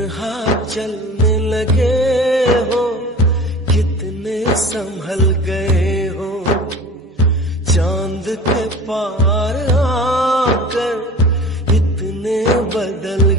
तन्हा चलने लगे हो, कितने संभल गए हो, चांद के पार आकर इतने बदल